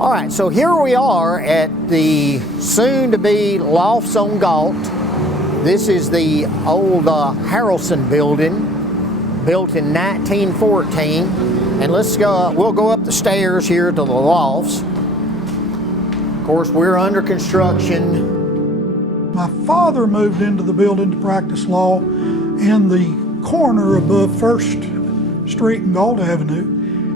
All right, so here we are at the soon-to-be Lofts On Gault. This is the old Harrelson building, built in 1914. And we'll go up the stairs here to the lofts. Of course, we're under construction. My father moved into the building to practice law in the corner above 1st Street and Gault Avenue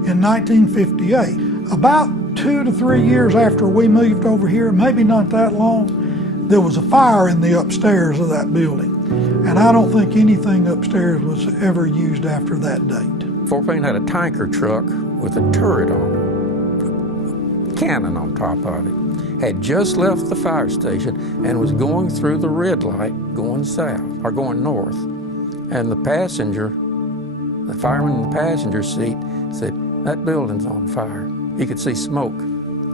in 1958. About 2 to 3 years after we moved over here, maybe not that long, there was a fire in the upstairs of that building. And I don't think anything upstairs was ever used after that date. Fort Payne had a tanker truck with a turret on, a cannon on top of it. Had just left the fire station and was going through the red light going south, or going north. And the fireman in the passenger seat said, "That building's on fire." He could see smoke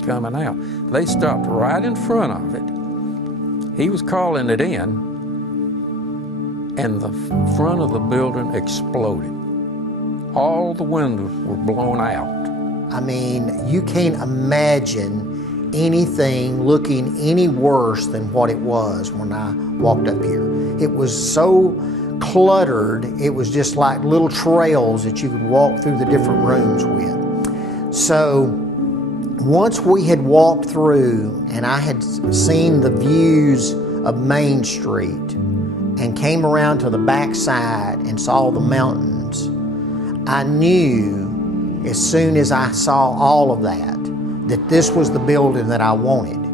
coming out. They stopped right in front of it. He was calling it in, and the front of the building exploded. All the windows were blown out. I mean, you can't imagine anything looking any worse than what it was when I walked up here. It was so cluttered, it was just like little trails that you could walk through the different rooms with. So once we had walked through and I had seen the views of Main Street and came around to the back side and saw the mountains, I knew as soon as I saw all of that, that this was the building that I wanted.